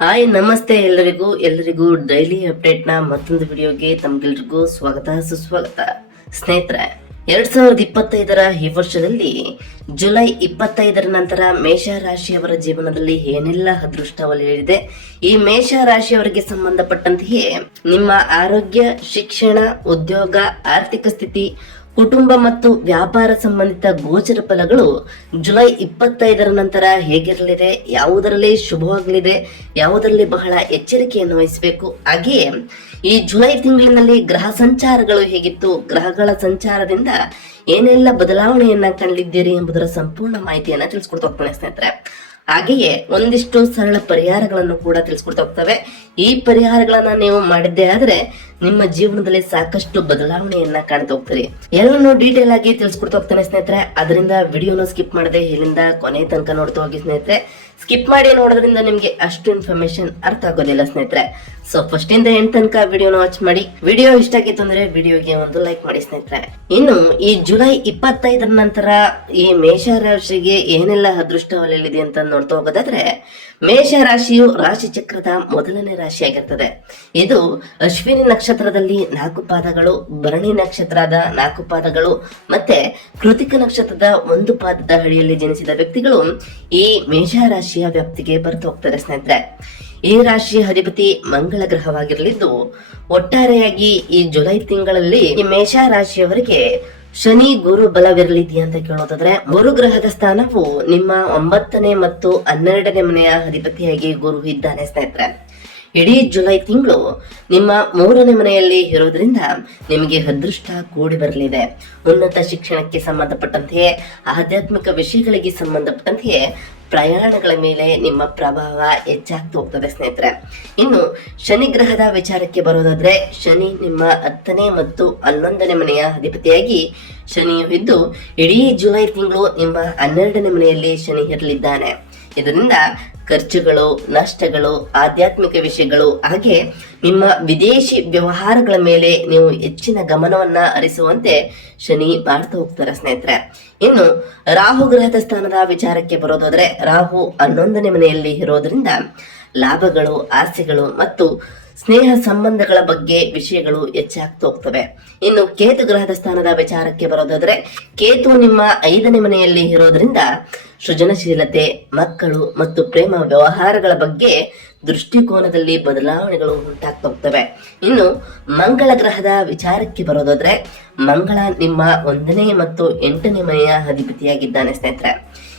Hi, ನಮಸ್ತೆ ಎಲ್ಲರಿಗೂ. ಎಲ್ಲರಿಗೂ ಡೈಲಿ ಅಪ್ಡೇಟ್ನ ಮತ್ತೊಂದು ವಿಡಿಯೋಗೆ ತಮ್ಗೆಲ್ರಿಗೂ ಸ್ವಾಗತ, ಸುಸ್ವಾಗತ. ಸ್ನೇಹಿತರೆ, ಎರಡ್ ಸಾವಿರದ ಇಪ್ಪತ್ತೈದರ ಈ ವರ್ಷದಲ್ಲಿ ಜುಲೈ ಇಪ್ಪತ್ತೈದರ ನಂತರ ಮೇಷ ರಾಶಿಯವರ ಜೀವನದಲ್ಲಿ ಏನೆಲ್ಲ ಅದೃಷ್ಟ ಒಲಿಯಲಿದೆ ಈ ಮೇಷ ರಾಶಿಯವರಿಗೆ ಸಂಬಂಧಪಟ್ಟಂತೆಯೇ ನಿಮ್ಮ ಆರೋಗ್ಯ, ಶಿಕ್ಷಣ, ಉದ್ಯೋಗ, ಆರ್ಥಿಕ ಸ್ಥಿತಿ ಕುಟುಂಬ ಮತ್ತು ವ್ಯಾಪಾರ ಸಂಬಂಧಿತ ಗೋಚರ ಫಲಗಳು ಜುಲೈ ಇಪ್ಪತ್ತೈದರ ನಂತರ ಹೇಗಿರಲಿದೆ, ಯಾವುದರಲ್ಲಿ ಶುಭವಾಗಲಿದೆ, ಯಾವುದರಲ್ಲಿ ಬಹಳ ಎಚ್ಚರಿಕೆಯನ್ನು ವಹಿಸಬೇಕು. ಹಾಗೆಯೇ ಈ ಜುಲೈ ತಿಂಗಳಿನಲ್ಲಿ ಗ್ರಹ ಸಂಚಾರಗಳು ಹೇಗಿತ್ತು, ಗ್ರಹಗಳ ಸಂಚಾರದಿಂದ ಏನೆಲ್ಲ ಬದಲಾವಣೆಯನ್ನ ಕಂಡಿದ್ದೀರಿ ಎಂಬುದರ ಸಂಪೂರ್ಣ ಮಾಹಿತಿಯನ್ನ ತಿಳಿಸ್ಕೊಡ್ತಾ ಹೋಗ್ತಾನೆ ಸ್ನೇಹಿತರೆ. ಹಾಗೆಯೇ ಒಂದಿಷ್ಟು ಸರಳ ಪರಿಹಾರಗಳನ್ನು ಕೂಡ ತಿಳಿಸ್ಕೊಡ್ತಾ ಹೋಗ್ತವೆ. ಈ ಪರಿಹಾರಗಳನ್ನ ನೀವು ಮಾಡಿದ್ದೇ ಆದ್ರೆ ನಿಮ್ಮ ಜೀವನದಲ್ಲಿ ಸಾಕಷ್ಟು ಬದಲಾವಣೆಯನ್ನ ಕಾಣ್ತಾ ಹೋಗ್ತೀರಿ. ಎಲ್ಲವನ್ನೂ ಡೀಟೇಲ್ ಆಗಿ ತಿಳಿಸ್ಕೊಡ್ತಾ ಹೋಗ್ತಾನೆ ಸ್ನೇಹಿತರೆ. ಅದರಿಂದ ವಿಡಿಯೋನ ಸ್ಕಿಪ್ ಮಾಡದೆ ಇಲ್ಲಿಂದ ಕೊನೆ ತನಕ ನೋಡ್ತಾ ಹೋಗಿ ಸ್ನೇಹಿತರೆ. ಸ್ಕಿಪ್ ಮಾಡಿ ನೋಡೋದ್ರಿಂದ ನಿಮ್ಗೆ ಅಷ್ಟು ಇನ್ಫಾರ್ಮೇಶನ್ ಅರ್ಥ ಆಗೋದಿಲ್ಲ ಸ್ನೇಹಿತರೆ. ಸೊ ಫಸ್ಟ್ ಇಂದ ಎಂಡ್ ತನಕ ವಿಡಿಯೋನ ವಾಚ್ ಮಾಡಿ. ವಿಡಿಯೋ ಇಷ್ಟ ಆಗಿತ್ತು ಅಂದ್ರೆ ವಿಡಿಯೋಗೆ ಒಂದು ಲೈಕ್ ಮಾಡಿ ಸ್ನೇಹಿತರೆ. ಇನ್ನು ಈ ಜುಲೈ ಇಪ್ಪತ್ತೈದರ ನಂತರ ಈ ಮೇಷ ರಾಶಿಗೆ ಏನೆಲ್ಲ ಅದೃಷ್ಟ ಒಲೆಯಲಿದೆ ಅಂತ ನೋಡ್ತಾ ಹೋಗೋದಾದ್ರೆ ಮೇಷ ರಾಶಿಯು ರಾಶಿ ಚಕ್ರದ ಮೊದಲನೇ ರಾಶಿಯಾಗಿರ್ತದೆ ಇದು ಅಶ್ವಿನಿ ನಕ್ಷತ್ರದಲ್ಲಿ ನಾಲ್ಕು ಪಾದಗಳು, ಭರಣಿ ನಕ್ಷತ್ರದ ನಾಲ್ಕು ಪಾದಗಳು ಮತ್ತೆ ಕೃತಿಕ ನಕ್ಷತ್ರದ ಒಂದು ಪಾದದ ಅಡಿಯಲ್ಲಿ ಜನಿಸಿದ ವ್ಯಕ್ತಿಗಳು ಈ ಮೇಷ ರಾಶಿಯ ವ್ಯಾಪ್ತಿಗೆ ಬರ್ತಾ ಹೋಗ್ತಾರೆ ಸ್ನೇಹಿತರೆ. ಈ ರಾಶಿಯ ಅಧಿಪತಿ ಮಂಗಳ ಗ್ರಹವಾಗಿರಲಿದ್ದು, ಒಟ್ಟಾರೆಯಾಗಿ ಈ ಜುಲೈ ತಿಂಗಳಲ್ಲಿ ಈ ಮೇಷ ರಾಶಿಯವರಿಗೆ ಶನಿ ಗುರು ಬಲವಿರಲಿದೆಯಾ ಅಂತ ಕೇಳೋದಾದ್ರೆ, ಗುರು ಗ್ರಹದ ಸ್ಥಾನವು ನಿಮ್ಮ ಒಂಬತ್ತನೇ ಮತ್ತು ಹನ್ನೆರಡನೇ ಮನೆಯ ಅಧಿಪತಿಯಾಗಿ ಗುರು ಇದ್ದಾನೆ ಸ್ನೇಹಿತರೆ. ಇಡೀ ಜುಲೈ ತಿಂಗಳು ನಿಮ್ಮ ಮೂರನೇ ಮನೆಯಲ್ಲಿ ಇರೋದ್ರಿಂದ ನಿಮಗೆ ಅದೃಷ್ಟ ಕೂಡಿ ಬರಲಿದೆ. ಉನ್ನತ ಶಿಕ್ಷಣಕ್ಕೆ ಸಂಬಂಧಪಟ್ಟಂತೆ ಆಧ್ಯಾತ್ಮಿಕ ವಿಷಯಗಳಿಗೆ ಸಂಬಂಧಪಟ್ಟಂತೆ ಪ್ರಯಾಣಗಳ ಮೇಲೆ ನಿಮ್ಮ ಪ್ರಭಾವ ಹೆಚ್ಚಾಗ್ತಾ ಹೋಗ್ತದೆ ಸ್ನೇಹಿತರೆ. ಇನ್ನು ಶನಿ ಗ್ರಹದ ವಿಚಾರಕ್ಕೆ ಬರೋದಾದ್ರೆ, ಶನಿ ನಿಮ್ಮ ಹತ್ತನೇ ಮತ್ತು ಹನ್ನೊಂದನೇ ಮನೆಯ ಅಧಿಪತಿಯಾಗಿ ಶನಿಯು ಇದ್ದು, ಇಡೀ ಜುಲೈ ತಿಂಗಳು ನಿಮ್ಮ ಹನ್ನೆರಡನೇ ಮನೆಯಲ್ಲಿ ಶನಿ ಇರಲಿದ್ದಾನೆ. ಇದರಿಂದ ಖರ್ಚುಗಳು, ನಷ್ಟಗಳು, ಆಧ್ಯಾತ್ಮಿಕ ವಿಷಯಗಳು, ಹಾಗೆ ನಿಮ್ಮ ವಿದೇಶಿ ವ್ಯವಹಾರಗಳ ಮೇಲೆ ನೀವು ಹೆಚ್ಚಿನ ಗಮನವನ್ನ ಹರಿಸುವಂತೆ ಶನಿ ಮಾಡ್ತಾ ಹೋಗ್ತಾರೆ ಸ್ನೇಹಿತರೆ. ಇನ್ನು ರಾಹು ಗ್ರಹದ ಸ್ಥಾನದ ವಿಚಾರಕ್ಕೆ ಬರೋದಾದ್ರೆ, ರಾಹು ಹನ್ನೊಂದನೇ ಮನೆಯಲ್ಲಿ ಇರೋದ್ರಿಂದ ಲಾಭಗಳು, ಆಸೆಗಳು ಮತ್ತು ಸ್ನೇಹ ಸಂಬಂಧಗಳ ಬಗ್ಗೆ ವಿಷಯಗಳು ಹೆಚ್ಚಾಗ್ತಾ ಹೋಗ್ತವೆ. ಇನ್ನು ಕೇತು ಗ್ರಹದ ಸ್ಥಾನದ ವಿಚಾರಕ್ಕೆ ಬರೋದಾದ್ರೆ, ಕೇತು ನಿಮ್ಮ ಐದನೇ ಮನೆಯಲ್ಲಿ ಇರೋದ್ರಿಂದ ಸೃಜನಶೀಲತೆ, ಮಕ್ಕಳು ಮತ್ತು ಪ್ರೇಮ ವ್ಯವಹಾರಗಳ ಬಗ್ಗೆ ದೃಷ್ಟಿಕೋನದಲ್ಲಿ ಬದಲಾವಣೆಗಳು ಉಂಟಾಗ್ತಾ ಹೋಗ್ತವೆ. ಇನ್ನು ಮಂಗಳ ಗ್ರಹದ ವಿಚಾರಕ್ಕೆ ಬರೋದಾದ್ರೆ, ಮಂಗಳ ನಿಮ್ಮ ಒಂದನೇ ಮತ್ತು ಎಂಟನೇ ಮನೆಯ ಅಧಿಪತಿಯಾಗಿದ್ದಾನೆ ಸ್ನೇಹಿತರೆ.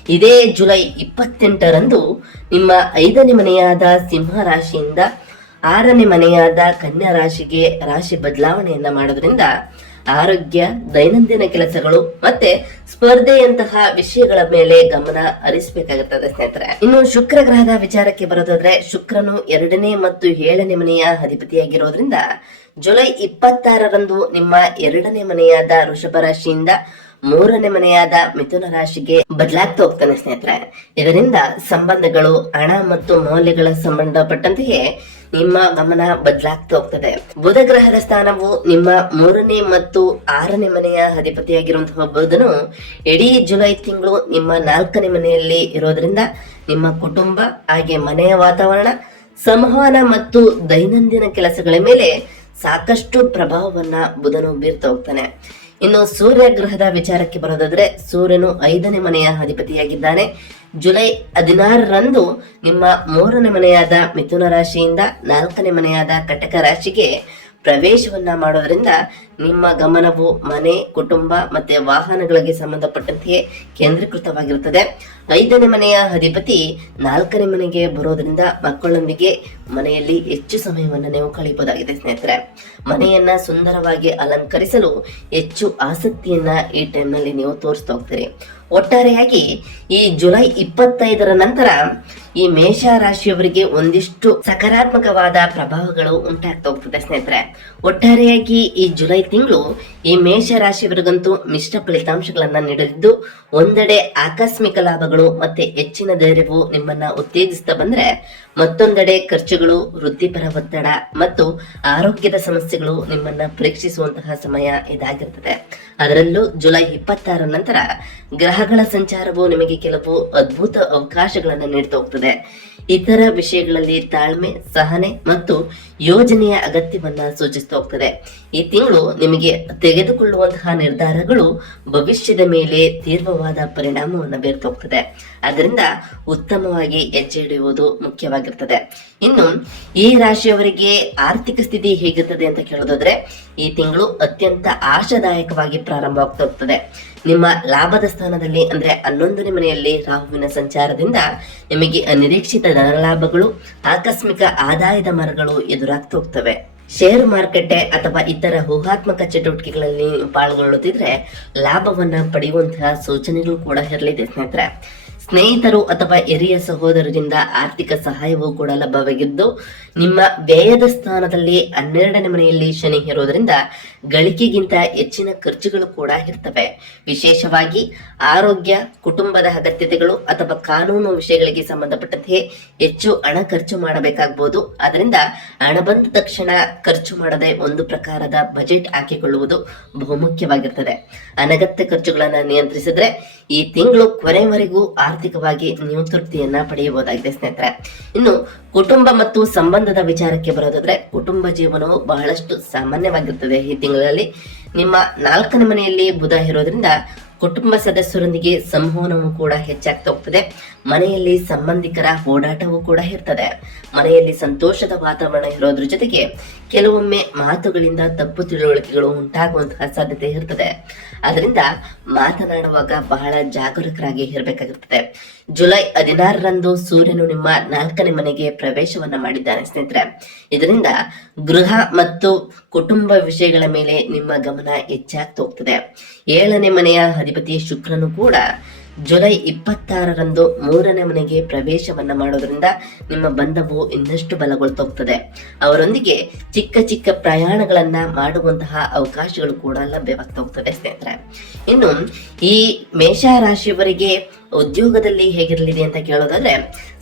ಇದೇ ಜುಲೈ ಇಪ್ಪತ್ತೆಂಟರಂದು ನಿಮ್ಮ ಐದನೇ ಮನೆಯಾದ ಸಿಂಹ ರಾಶಿಯಿಂದ ಆರನೇ ಮನೆಯಾದ ಕನ್ಯಾ ರಾಶಿಗೆ ರಾಶಿ ಬದಲಾವಣೆಯನ್ನ ಮಾಡೋದ್ರಿಂದ ಆರೋಗ್ಯ, ದೈನಂದಿನ ಕೆಲಸಗಳು ಮತ್ತೆ ಸ್ಪರ್ಧೆಯಂತಹ ವಿಷಯಗಳ ಮೇಲೆ ಗಮನ ಹರಿಸಬೇಕಾಗುತ್ತದೆ ಸ್ನೇಹಿತರೆ. ಇನ್ನು ಶುಕ್ರ ಗ್ರಹದ ವಿಚಾರಕ್ಕೆ ಬರೋದಾದ್ರೆ ಶುಕ್ರನು ಎರಡನೇ ಮತ್ತು ಏಳನೇ ಮನೆಯ ಅಧಿಪತಿಯಾಗಿರೋದ್ರಿಂದ ಜುಲೈ ಇಪ್ಪತ್ತಾರರಂದು ನಿಮ್ಮ ಎರಡನೇ ಮನೆಯಾದ ವೃಷಭ ರಾಶಿಯಿಂದ ಮೂರನೇ ಮನೆಯಾದ ಮಿಥುನ ರಾಶಿಗೆ ಬದಲಾಗ್ತಾ ಹೋಗ್ತಾನೆ ಸ್ನೇಹಿತರೆ. ಇದರಿಂದ ಸಂಬಂಧಗಳು, ಹಣ ಮತ್ತು ಮೌಲ್ಯಗಳ ಸಂಬಂಧಪಟ್ಟಂತೆಯೇ ನಿಮ್ಮ ಗಮನ ಬದಲಾಗ್ತಾ ಹೋಗ್ತದೆ. ಬುಧ ಗ್ರಹದ ಸ್ಥಾನವು ನಿಮ್ಮ ಮೂರನೇ ಮತ್ತು ಆರನೇ ಮನೆಯ ಅಧಿಪತಿಯಾಗಿರುವಂತಹ ಬುಧನು ಇಡೀ ಜುಲೈ ತಿಂಗಳು ನಿಮ್ಮ ನಾಲ್ಕನೇ ಮನೆಯಲ್ಲಿ ಇರೋದ್ರಿಂದ ನಿಮ್ಮ ಕುಟುಂಬ, ಹಾಗೆ ಮನೆಯ ವಾತಾವರಣ, ಸಂವಹನ ಮತ್ತು ದೈನಂದಿನ ಕೆಲಸಗಳ ಮೇಲೆ ಸಾಕಷ್ಟು ಪ್ರಭಾವವನ್ನ ಬುಧನು ಬೀರ್ತಾ ಹೋಗ್ತಾನೆ. ಇನ್ನು ಸೂರ್ಯ ಗ್ರಹದ ವಿಚಾರಕ್ಕೆ ಬರೋದಾದ್ರೆ ಸೂರ್ಯನು ಐದನೇ ಮನೆಯ ಅಧಿಪತಿಯಾಗಿದ್ದಾನೆ. ಜುಲೈ ಹದಿನಾರರಂದು ನಿಮ್ಮ ಮೂರನೇ ಮನೆಯಾದ ಮಿಥುನ ರಾಶಿಯಿಂದ ನಾಲ್ಕನೇ ಮನೆಯಾದ ಕಟಕ ರಾಶಿಗೆ ಪ್ರವೇಶವನ್ನ ಮಾಡೋದ್ರಿಂದ ನಿಮ್ಮ ಗಮನವು ಮನೆ, ಕುಟುಂಬ ಮತ್ತೆ ವಾಹನಗಳಿಗೆ ಸಂಬಂಧಪಟ್ಟಂತೆಯೇ ಕೇಂದ್ರೀಕೃತವಾಗಿರುತ್ತದೆ. ಐದನೇ ಮನೆಯ ಅಧಿಪತಿ ನಾಲ್ಕನೇ ಮನೆಗೆ ಬರೋದ್ರಿಂದ ಮಕ್ಕಳೊಂದಿಗೆ ಮನೆಯಲ್ಲಿ ಹೆಚ್ಚು ಸಮಯವನ್ನು ನೀವು ಕಳೆಯಬಹುದಾಗಿದೆ, ಸ್ನೇಹಿತರೆ. ಮನೆಯನ್ನ ಸುಂದರವಾಗಿ ಅಲಂಕರಿಸಲು ಹೆಚ್ಚು ಆಸಕ್ತಿಯನ್ನ ಈ ಟೈಮ್ನಲ್ಲಿ ನೀವು ತೋರಿಸ್ತಾ ಹೋಗ್ತೀರಿ. ಒಟ್ಟಾರೆಯಾಗಿ ಈ ಜುಲೈ ಇಪ್ಪತ್ತೈದರ ನಂತರ ಈ ಮೇಷ ರಾಶಿಯವರಿಗೆ ಒಂದಿಷ್ಟು ಸಕಾರಾತ್ಮಕವಾದ ಪ್ರಭಾವಗಳು ಉಂಟಾಗ್ತಾ ಹೋಗ್ತದೆ, ಸ್ನೇಹಿತರೆ. ಒಟ್ಟಾರೆಯಾಗಿ ಈ ಜುಲೈ ತಿಂಗಳು ಈ ಮೇಷ ರಾಶಿಯವರಿಗಂತೂ ಮಿಶ್ರ ಫಲಿತಾಂಶಗಳನ್ನ ನೀಡಲಿದ್ದು, ಒಂದೆಡೆ ಆಕಸ್ಮಿಕ ಲಾಭಗಳು ಮತ್ತೆ ಹೆಚ್ಚಿನ ಧೈರ್ಯವು ನಿಮ್ಮನ್ನ ಉತ್ತೇಜಿಸ್ತಾ ಬಂದ್ರೆ ಮತ್ತೊಂದೆಡೆ ಖರ್ಚುಗಳು, ವೃತ್ತಿಪರ ಒತ್ತಡ ಮತ್ತು ಆರೋಗ್ಯದ ಸಮಸ್ಯೆಗಳು ನಿಮ್ಮನ್ನ ಪರೀಕ್ಷಿಸುವಂತಹ ಸಮಯ ಇದಾಗಿರ್ತದೆ. ಅದರಲ್ಲೂ ಜುಲೈ ಇಪ್ಪತ್ತಾರ ನಂತರ ಗ್ರಹಗಳ ಸಂಚಾರವು ನಿಮಗೆ ಕೆಲವು ಅದ್ಭುತ ಅವಕಾಶಗಳನ್ನು ನೀಡ್ತಾ ಹೋಗ್ತದೆ. ಇತರ ವಿಷಯಗಳಲ್ಲಿ ತಾಳ್ಮೆ, ಸಹನೆ ಮತ್ತು ಯೋಜನೆಯ ಅಗತ್ಯವನ್ನ ಸೂಚಿಸ್ತಾ ಹೋಗ್ತದೆ. ಈ ತಿಂಗಳು ನಿಮಗೆ ತೆಗೆದುಕೊಳ್ಳುವಂತಹ ನಿರ್ಧಾರಗಳು ಭವಿಷ್ಯದ ಮೇಲೆ ತೀವ್ರವಾದ ಪರಿಣಾಮವನ್ನು ಬೀರ್ತಾ ಹೋಗ್ತದೆ. ಅದರಿಂದ ಉತ್ತಮವಾಗಿ ಹೆಜ್ಜೆ ಇಡುವುದು ಮುಖ್ಯವಾಗಿರ್ತದೆ ಇನ್ನು ಈ ರಾಶಿಯವರಿಗೆ ಆರ್ಥಿಕ ಸ್ಥಿತಿ ಹೇಗಿರ್ತದೆ ಅಂತ ಕೇಳೋದಾದ್ರೆ ಈ ತಿಂಗಳು ಅತ್ಯಂತ ಆಶಾದಾಯಕವಾಗಿ ಪ್ರಾರಂಭವಾಗ್ತಾ ಹೋಗ್ತದೆ. ನಿಮ್ಮ ಲಾಭದ ಸ್ಥಾನದಲ್ಲಿ ಅಂದ್ರೆ ಹನ್ನೊಂದನೇ ಮನೆಯಲ್ಲಿ ರಾಹುವಿನ ಸಂಚಾರದಿಂದ ನಿಮಗೆ ಅನಿರೀಕ್ಷಿತ ಧನಲಾಭಗಳು, ಆಕಸ್ಮಿಕ ಆದಾಯದ ಮರಗಳು ಎದುರಾಗ್ತಾ ಹೋಗ್ತವೆ. ಷೇರು ಮಾರುಕಟ್ಟೆ ಅಥವಾ ಇತರ ಊಹಾತ್ಮಕ ಚಟುವಟಿಕೆಗಳಲ್ಲಿ ಪಾಲ್ಗೊಳ್ಳುತ್ತಿದ್ರೆ ಲಾಭವನ್ನ ಪಡೆಯುವಂತಹ ಸೂಚನೆಗಳು ಕೂಡ ಇರಲಿದೆ ಸ್ನೇಹಿತರೆ. ಸ್ನೇಹಿತರು ಅಥವಾ ಹಿರಿಯ ಸಹೋದರರಿಂದ ಆರ್ಥಿಕ ಸಹಾಯವೂ ಕೂಡ ಲಭ್ಯವಾಗಿದ್ದು ನಿಮ್ಮ ವ್ಯಯದ ಸ್ಥಾನದಲ್ಲಿ ಹನ್ನೆರಡನೇ ಮನೆಯಲ್ಲಿ ಶನಿ ಇರೋದ್ರಿಂದ ಗಳಿಕೆಗಿಂತ ಹೆಚ್ಚಿನ ಖರ್ಚುಗಳು ಕೂಡ ಇರ್ತವೆ. ವಿಶೇಷವಾಗಿ ಆರೋಗ್ಯ, ಕುಟುಂಬದ ಅಗತ್ಯತೆಗಳು ಅಥವಾ ಕಾನೂನು ವಿಷಯಗಳಿಗೆ ಸಂಬಂಧಪಟ್ಟಂತೆ ಹೆಚ್ಚು ಹಣ ಖರ್ಚು ಮಾಡಬೇಕಾಗಬಹುದು ಅದರಿಂದ ಹಣ ಬಂದ ತಕ್ಷಣ ಖರ್ಚು ಮಾಡದೆ ಒಂದು ಪ್ರಕಾರದ ಬಜೆಟ್ ಹಾಕಿಕೊಳ್ಳುವುದು ಬಹುಮುಖ್ಯವಾಗಿರ್ತದೆ. ಅನಗತ್ಯ ಖರ್ಚುಗಳನ್ನ ನಿಯಂತ್ರಿಸಿದ್ರೆ ಈ ತಿಂಗಳು ಕೊನೆವರೆಗೂ ಆರ್ಥಿಕವಾಗಿ ನೀವು ತೃಪ್ತಿಯನ್ನ ಪಡೆಯಬಹುದಾಗಿದೆ ಸ್ನೇಹಿತರೆ. ಇನ್ನು ಕುಟುಂಬ ಮತ್ತು ಸಂಬಂಧದ ವಿಚಾರಕ್ಕೆ ಬರೋದಾದ್ರೆ ಕುಟುಂಬ ಜೀವನವು ಬಹಳಷ್ಟು ಸಾಮಾನ್ಯವಾಗಿರ್ತದೆ ಈ ತಿಂಗಳಲ್ಲಿ. ನಿಮ್ಮ ನಾಲ್ಕನೇ ಮನೆಯಲ್ಲಿ ಬುಧ ಇರೋದ್ರಿಂದ ಕುಟುಂಬ ಸದಸ್ಯರೊಂದಿಗೆ ಸಂವಹನವು ಕೂಡ ಹೆಚ್ಚಾಗ್ತಾ ಹೋಗ್ತದೆ. ಮನೆಯಲ್ಲಿ ಸಂಬಂಧಿಕರ ಓಡಾಟವೂ ಕೂಡ ಇರ್ತದೆ. ಮನೆಯಲ್ಲಿ ಸಂತೋಷದ ವಾತಾವರಣ ಇರೋದ್ರ ಜೊತೆಗೆ ಕೆಲವೊಮ್ಮೆ ಮಾತುಗಳಿಂದ ತಪ್ಪು ತಿಳುವಳಿಕೆಗಳು ಉಂಟಾಗುವಂತಹ ಸಾಧ್ಯತೆ ಇರ್ತದೆ. ಅದರಿಂದ ಮಾತನಾಡುವಾಗ ಬಹಳ ಜಾಗರೂಕರಾಗಿ ಇರಬೇಕಾಗಿರ್ತದೆ. ಜುಲೈ ಹದಿನಾರರಂದು ಸೂರ್ಯನು ನಿಮ್ಮ ನಾಲ್ಕನೇ ಮನೆಗೆ ಪ್ರವೇಶವನ್ನ ಮಾಡಿದ್ದಾನೆ ಸ್ನೇಹಿತರೆ. ಇದರಿಂದ ಗೃಹ ಮತ್ತು ಕುಟುಂಬ ವಿಷಯಗಳ ಮೇಲೆ ನಿಮ್ಮ ಗಮನ ಹೆಚ್ಚಾಗ್ತಾ ಹೋಗ್ತದೆ. ಏಳನೇ ಮನೆಯ ಅಧಿಪತಿ ಶುಕ್ರನು ಕೂಡ ಜುಲೈ ಇಪ್ಪತ್ತಾರರಂದು ಮೂರನೇ ಮನೆಗೆ ಪ್ರವೇಶವನ್ನ ಮಾಡೋದ್ರಿಂದ ನಿಮ್ಮ ಬಂಧವು ಇನ್ನಷ್ಟು ಬಲಗೊಳ್ತೋಗ್ತದೆ. ಅವರೊಂದಿಗೆ ಚಿಕ್ಕ ಚಿಕ್ಕ ಪ್ರಯಾಣಗಳನ್ನ ಮಾಡುವಂತಹ ಅವಕಾಶಗಳು ಕೂಡ ಲಭ್ಯವಾಗ್ತಾ ಹೋಗ್ತದೆ ಸ್ನೇಹಿತರೆ. ಇನ್ನು ಈ ಮೇಷ ರಾಶಿಯವರಿಗೆ ಉದ್ಯೋಗದಲ್ಲಿ ಹೇಗಿರಲಿದೆ ಅಂತ ಕೇಳೋದಾದ್ರೆ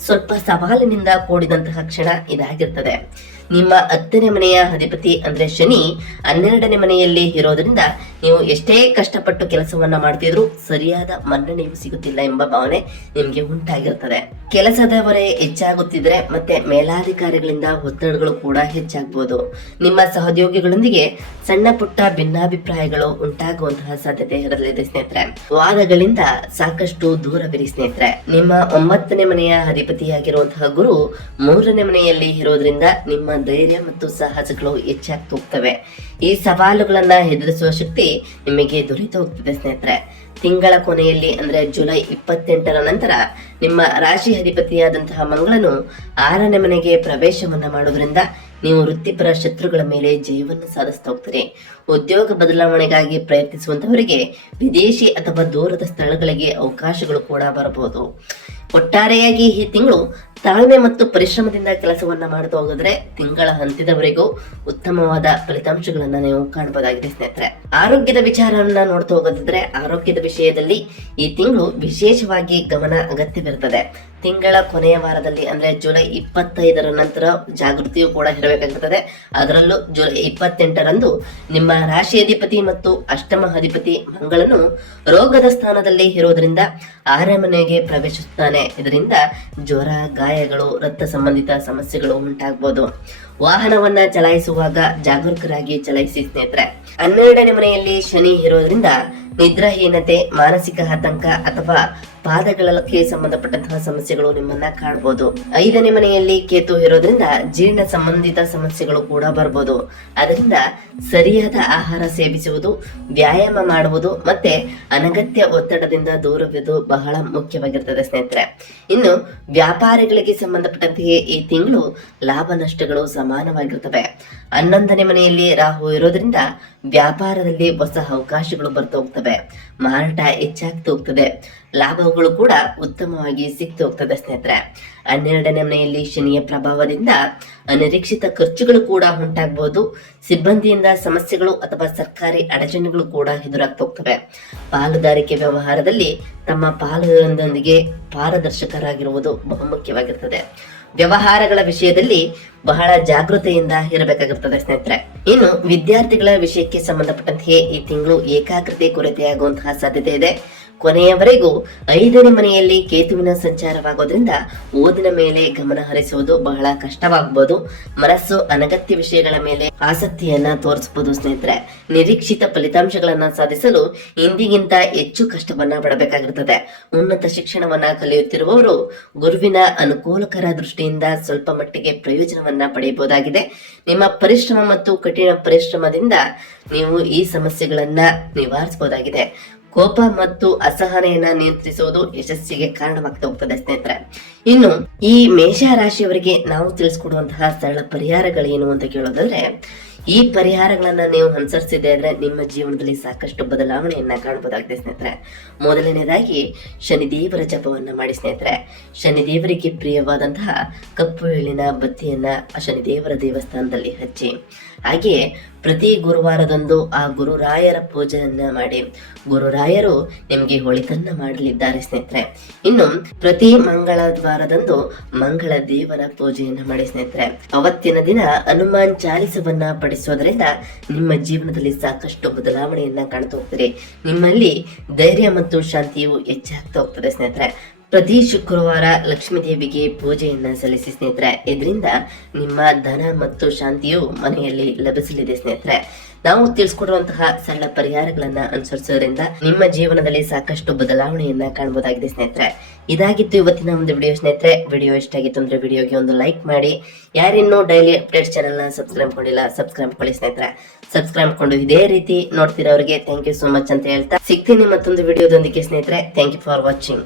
ಸ್ವಲ್ಪ ಸವಾಲಿನಿಂದ ಕೂಡಿದಂತಹ ಕ್ಷಣ ಇದಾಗಿರ್ತದೆ. ನಿಮ್ಮ ಹತ್ತನೇ ಮನೆಯ ಅಧಿಪತಿ ಅಂದ್ರೆ ಶನಿ ಹನ್ನೆರಡನೇ ಮನೆಯಲ್ಲಿ ಇರೋದ್ರಿಂದ ನೀವು ಎಷ್ಟೇ ಕಷ್ಟಪಟ್ಟು ಕೆಲಸವನ್ನ ಮಾಡ್ತಿದ್ರು ಸರಿಯಾದ ಮನ್ನಣೆಯು ಸಿಗುತ್ತಿಲ್ಲ ಎಂಬ ಭಾವನೆ ನಿಮ್ಗೆ ಉಂಟಾಗಿರ್ತದೆ. ಹೊರೆ ಹೆಚ್ಚಾಗುತ್ತಿದ್ರೆ ಮತ್ತೆ ಮೇಲಾಧಿಕಾರಿಗಳಿಂದ ಒತ್ತಡಗಳು ಕೂಡ ಹೆಚ್ಚಾಗಬಹುದು ನಿಮ್ಮ ಸಹೋದ್ಯೋಗಿಗಳೊಂದಿಗೆ ಸಣ್ಣ ಪುಟ್ಟ ಭಿನ್ನಾಭಿಪ್ರಾಯಗಳು ಉಂಟಾಗುವಂತಹ ಸಾಧ್ಯತೆ ಇರಲಿದೆ ಸ್ನೇಹಿತರೆ. ವಾದಗಳಿಂದ ಸಾಕಷ್ಟು ದೂರವಿರಿ ಸ್ನೇಹಿತರೆ. ನಿಮ್ಮ ಒಂಬತ್ತನೇ ಮನೆಯ ಅಧಿಪತಿಯಾಗಿರುವಂತಹ ಗುರು ಮೂರನೇ ಮನೆಯಲ್ಲಿ ಇರೋದ್ರಿಂದ ನಿಮ್ಮ ಧೈರ್ಯ ಮತ್ತು ಸಾಹಸಗಳು ಹೆಚ್ಚಾಗ್ತಾ ಹೋಗ್ತವೆ ಈ ಸವಾಲುಗಳನ್ನ ಎದುರಿಸುವ ಶಕ್ತಿ ನಿಮಗೆ ದೊರೆತು ಹೋಗ್ತದೆ ಸ್ನೇಹಿತರೆ. ತಿಂಗಳ ಕೊನೆಯಲ್ಲಿ ಅಂದ್ರೆ ಜುಲೈ ಇಪ್ಪತ್ತೆಂಟರ ನಂತರ ನಿಮ್ಮ ರಾಶಿ ಅಧಿಪತಿಯಾದಂತಹ ಮಂಗಳನು ಆರನೇ ಮನೆಗೆ ಪ್ರವೇಶವನ್ನ ಮಾಡೋದ್ರಿಂದ ನೀವು ವೃತ್ತಿಪರ ಶತ್ರುಗಳ ಮೇಲೆ ಜಯವನ್ನು ಸಾಧಿಸ್ತಾ ಹೋಗ್ತೀರಿ. ಉದ್ಯೋಗ ಬದಲಾವಣೆಗಾಗಿ ಪ್ರಯತ್ನಿಸುವಂತವರಿಗೆ ವಿದೇಶಿ ಅಥವಾ ದೂರದ ಸ್ಥಳಗಳಿಗೆ ಅವಕಾಶಗಳು ಕೂಡ ಬರಬಹುದು. ಒಟ್ಟಾರೆಯಾಗಿ ಈ ತಿಂಗಳು ತಾಳ್ಮೆ ಮತ್ತು ಪರಿಶ್ರಮದಿಂದ ಕೆಲಸವನ್ನ ಮಾಡ್ತಾ ಹೋಗಿದ್ರೆ ತಿಂಗಳ ಹಂತದವರೆಗೂ ಉತ್ತಮವಾದ ಫಲಿತಾಂಶಗಳನ್ನ ನೀವು ಕಾಣಬಹುದಾಗಿದೆ ಸ್ನೇಹಿತರೆ. ಆರೋಗ್ಯದ ವಿಚಾರವನ್ನ ನೋಡ್ತಾ ಹೋಗೋದಿದ್ರೆ ಆರೋಗ್ಯದ ವಿಷಯದಲ್ಲಿ ಈ ತಿಂಗಳು ವಿಶೇಷವಾಗಿ ಗಮನ ಅಗತ್ಯವಿರುತ್ತದೆ ತಿಂಗಳ ಕೊನೆಯ ವಾರದಲ್ಲಿ ಅಂದ್ರೆ ಜುಲೈ ಇಪ್ಪತ್ತೈದರ ನಂತರ ಜಾಗೃತಿಯು ಕೂಡ ಇರಬೇಕಾಗುತ್ತದೆ ಅದರಲ್ಲೂ ಜುಲೈ ಇಪ್ಪತ್ತೆಂಟರಂದು ನಿಮ್ಮ ರಾಶಿ ಅಧಿಪತಿ ಮತ್ತು ಅಷ್ಟಮ ಅಧಿಪತಿ ಮಂಗಳನು ರೋಗದ ಸ್ಥಾನದಲ್ಲಿ ಇರೋದ್ರಿಂದ ಆರನೇ ಮನೆಗೆ ಪ್ರವೇಶಿಸುತ್ತಾನೆ. ಇದರಿಂದ ಜ್ವರ ಗಾಯಗಳು ರಕ್ತ ಸಂಬಂಧಿತ ಸಮಸ್ಯೆಗಳು ಉಂಟಾಗಬಹುದು ವಾಹನವನ್ನ ಚಲಾಯಿಸುವಾಗ ಜಾಗರೂಕರಾಗಿ ಚಲಾಯಿಸಿ ಸ್ನೇಹಿತರೆ. ಹನ್ನೆರಡನೇ ಮನೆಯಲ್ಲಿ ಶನಿ ಇರೋದ್ರಿಂದ ನಿದ್ರಾಹೀನತೆ, ಮಾನಸಿಕ ಆತಂಕ ಅಥವಾ ಪಾದಗಳಿಗೆ ಸಂಬಂಧಪಟ್ಟಂತಹ ಸಮಸ್ಯೆಗಳು ನಿಮ್ಮನ್ನ ಕಾಣಬಹುದು ಐದನೇ ಮನೆಯಲ್ಲಿ ಕೇತು ಇರೋದ್ರಿಂದ ಜೀರ್ಣ ಸಂಬಂಧಿತ ಸಮಸ್ಯೆಗಳು ಕೂಡ ಬರ್ಬೋದು. ಅದರಿಂದ ಸರಿಯಾದ ಆಹಾರ ಸೇವಿಸುವುದು, ವ್ಯಾಯಾಮ ಮಾಡುವುದು ಮತ್ತೆ ಅನಗತ್ಯ ಒತ್ತಡದಿಂದ ದೂರವಿರುವುದು ಬಹಳ ಮುಖ್ಯವಾಗಿರ್ತದೆ ಸ್ನೇಹಿತರೆ. ಇನ್ನು ವ್ಯಾಪಾರಿಗಳಿಗೆ ಸಂಬಂಧಪಟ್ಟಂತೆ ಈ ತಿಂಗಳು ಲಾಭ ನಷ್ಟಗಳು ಸಮಾನವಾಗಿರ್ತವೆ. ಹನ್ನೊಂದನೇ ಮನೆಯಲ್ಲಿ ರಾಹು ಇರೋದ್ರಿಂದ ವ್ಯಾಪಾರದಲ್ಲಿ ಹೊಸ ಅವಕಾಶಗಳು ಬರ್ತಾ ಹೋಗ್ತವೆ. ಮಾರಾಟ ಹೆಚ್ಚಾಗ್ತಾ ಹೋಗ್ತದೆ ಲಾಭಗಳು ಕೂಡ ಉತ್ತಮವಾಗಿ ಸಿಗ್ತಾ ಹೋಗ್ತದೆ ಸ್ನೇಹಿತರೆ. ಹನ್ನೆರಡನೇ ಮನೆಯಲ್ಲಿ ಶನಿಯ ಪ್ರಭಾವದಿಂದ ಅನಿರೀಕ್ಷಿತ ಖರ್ಚುಗಳು ಕೂಡ ಉಂಟಾಗಬಹುದು ಸಿಬ್ಬಂದಿಯಿಂದ ಸಮಸ್ಯೆಗಳು ಅಥವಾ ಸರ್ಕಾರಿ ಅಡಚಣೆಗಳು ಕೂಡ ಎದುರಾಗ್ತಾ ಹೋಗ್ತವೆ ಪಾಲುದಾರಿಕೆ ವ್ಯವಹಾರದಲ್ಲಿ ತಮ್ಮ ಪಾಲುದಾರರೊಂದಿಗೆ ಪಾರದರ್ಶಕರಾಗಿರುವುದು ಬಹುಮುಖ್ಯವಾಗಿರ್ತದೆ. ವ್ಯವಹಾರಗಳ ವಿಷಯದಲ್ಲಿ ಬಹಳ ಜಾಗೃತೆಯಿಂದ ಇರಬೇಕಾಗುತ್ತದೆ ಸ್ನೇಹಿತರೆ. ಇನ್ನು ವಿದ್ಯಾರ್ಥಿಗಳ ವಿಷಯಕ್ಕೆ ಸಂಬಂಧಪಟ್ಟಂತೆಯೇ ಈ ತಿಂಗಳು ಏಕಾಗ್ರತೆ ಕೊರತೆಯಾಗುವಂತಹ ಸಾಧ್ಯತೆ ಇದೆ. ಕೊನೆಯವರೆಗೂ ಐದನೇ ಮನೆಯಲ್ಲಿ ಕೇತುವಿನ ಸಂಚಾರವಾಗೋದ್ರಿಂದ ಓದಿನ ಮೇಲೆ ಗಮನ ಹರಿಸುವುದು ಬಹಳ ಕಷ್ಟವಾಗಬಹುದು ಮನಸ್ಸು ಅನಗತ್ಯ ವಿಷಯಗಳ ಮೇಲೆ ಆಸಕ್ತಿಯನ್ನ ತೋರಿಸಬಹುದು ಸ್ನೇಹಿತರೆ. ನಿರೀಕ್ಷಿತ ಫಲಿತಾಂಶಗಳನ್ನ ಸಾಧಿಸಲು ಇಂದಿಗಿಂತ ಹೆಚ್ಚು ಕಷ್ಟವನ್ನ ಪಡಬೇಕಾಗಿರುತ್ತದೆ ಉನ್ನತ ಶಿಕ್ಷಣವನ್ನ ಕಲಿಯುತ್ತಿರುವವರು ಗುರುವಿನ ಅನುಕೂಲಕರ ದೃಷ್ಟಿಯಿಂದ ಸ್ವಲ್ಪ ಮಟ್ಟಿಗೆ ಪ್ರಯೋಜನವನ್ನ ಪಡೆಯಬಹುದಾಗಿದೆ ನಿಮ್ಮ ಪರಿಶ್ರಮ ಮತ್ತು ಕಠಿಣ ಪರಿಶ್ರಮದಿಂದ ನೀವು ಈ ಸಮಸ್ಯೆಗಳನ್ನ ನಿವಾರಿಸಬಹುದಾಗಿದೆ. ಕೋಪ ಮತ್ತು ಅಸಹನೆಯನ್ನ ನಿಯಂತ್ರಿಸುವುದು ಯಶಸ್ಸಿಗೆ ಕಾರಣವಾಗ್ತಾ ಹೋಗ್ತದೆ ಸ್ನೇಹಿತರೆ. ಇನ್ನು ಈ ಮೇಷ ರಾಶಿಯವರಿಗೆ ನಾವು ತಿಳಿಸ್ಕೊಡುವಂತಹ ಸರಳ ಪರಿಹಾರಗಳೇನು ಅಂತ ಕೇಳೋದಾದ್ರೆ, ಈ ಪರಿಹಾರಗಳನ್ನ ನೀವು ಅನುಸರಿಸಿದೆ ಅಂದ್ರೆ ನಿಮ್ಮ ಜೀವನದಲ್ಲಿ ಸಾಕಷ್ಟು ಬದಲಾವಣೆಯನ್ನ ಕಾಣಬಹುದಾಗಿದೆ ಸ್ನೇಹಿತರೆ. ಮೊದಲನೇದಾಗಿ ಶನಿದೇವರ ಜಪವನ್ನ ಮಾಡಿ ಸ್ನೇಹಿತರೆ. ಶನಿದೇವರಿಗೆ ಪ್ರಿಯವಾದಂತಹ ಕಪ್ಪು ಎಳ್ಳಿನ ಬತ್ತಿಯನ್ನ ಶನಿದೇವರ ದೇವಸ್ಥಾನದಲ್ಲಿ ಹಚ್ಚಿ ಹಾಗೆಯೇ ಪ್ರತಿ ಗುರುವಾರದಂದು ಆ ಗುರುರಾಯರ ಪೂಜೆಯನ್ನ ಮಾಡಿ ಗುರುರಾಯರು ನಿಮಗೆ ಹೊಳಿತನ್ನ ಮಾಡಲಿದ್ದಾರೆ ಸ್ನೇಹಿತರೆ. ಇನ್ನು ಪ್ರತಿ ಮಂಗಳವಾರದಂದು ಮಂಗಳ ದೇವರ ಪೂಜೆಯನ್ನ ಮಾಡಿ ಸ್ನೇಹಿತರೆ. ಅವತ್ತಿನ ದಿನ ಹನುಮಾನ್ ಚಾಲಿಸವನ್ನ ಪಡಿಸೋದ್ರಿಂದ ನಿಮ್ಮ ಜೀವನದಲ್ಲಿ ಸಾಕಷ್ಟು ಬದಲಾವಣೆಯನ್ನ ಕಾಣ್ತಾ ನಿಮ್ಮಲ್ಲಿ ಧೈರ್ಯ ಮತ್ತು ಶಾಂತಿಯು ಹೆಚ್ಚಾಗ್ತಾ ಹೋಗ್ತದೆ ಸ್ನೇಹಿತರೆ. ಪ್ರತಿ ಶುಕ್ರವಾರ ಲಕ್ಷ್ಮೀ ದೇವಿಗೆ ಪೂಜೆಯನ್ನ ಸಲ್ಲಿಸಿ ಸ್ನೇಹಿತರೆ. ಇದರಿಂದ ನಿಮ್ಮ ಧನ ಮತ್ತು ಶಾಂತಿಯು ಮನೆಯಲ್ಲಿ ಲಭಿಸಲಿದೆ ಸ್ನೇಹಿತರೆ. ನಾವು ತಿಳಿಸ್ಕೊಡುವಂತಹ ಸರಳ ಪರಿಹಾರಗಳನ್ನ ಅನುಸರಿಸೋದ್ರಿಂದ ನಿಮ್ಮ ಜೀವನದಲ್ಲಿ ಸಾಕಷ್ಟು ಬದಲಾವಣೆಯನ್ನ ಕಾಣಬಹುದಾಗಿದೆ ಸ್ನೇಹಿತರೆ. ಇದಾಗಿತ್ತು ಇವತ್ತಿನ ಒಂದು ವಿಡಿಯೋ ಸ್ನೇಹಿತರೆ. ವಿಡಿಯೋ ಇಷ್ಟ ಆಗಿತ್ತು ಅಂದ್ರೆ ವಿಡಿಯೋಗೆ ಒಂದು ಲೈಕ್ ಮಾಡಿ. ಯಾರಿನ್ನೂ ಡೈಲಿ ಅಪ್ಡೇಟ್ಸ್ ಚಾನಲ್ನ ಸಬ್ಸ್ಕ್ರೈಬ್ ಮಾಡಿಲ್ಲ, ಸಬ್ಸ್ಕ್ರೈಬ್ ಮಾಡಿ ಸ್ನೇಹಿತರೆ. ಸಬ್ಸ್ಕ್ರೈಬ್ ಕೊಂಡು ಇದೇ ರೀತಿ ನೋಡ್ತಿರೋರಿಗೆ ಥ್ಯಾಂಕ್ ಯು ಸೋ ಮಚ್ ಅಂತ ಹೇಳ್ತಾ ಸಿಗ್ತೀನಿ ಮತ್ತೊಂದು ವಿಡಿಯೋದೊಂದಿಗೆ ಸ್ನೇಹಿತರೆ. Thank you for watching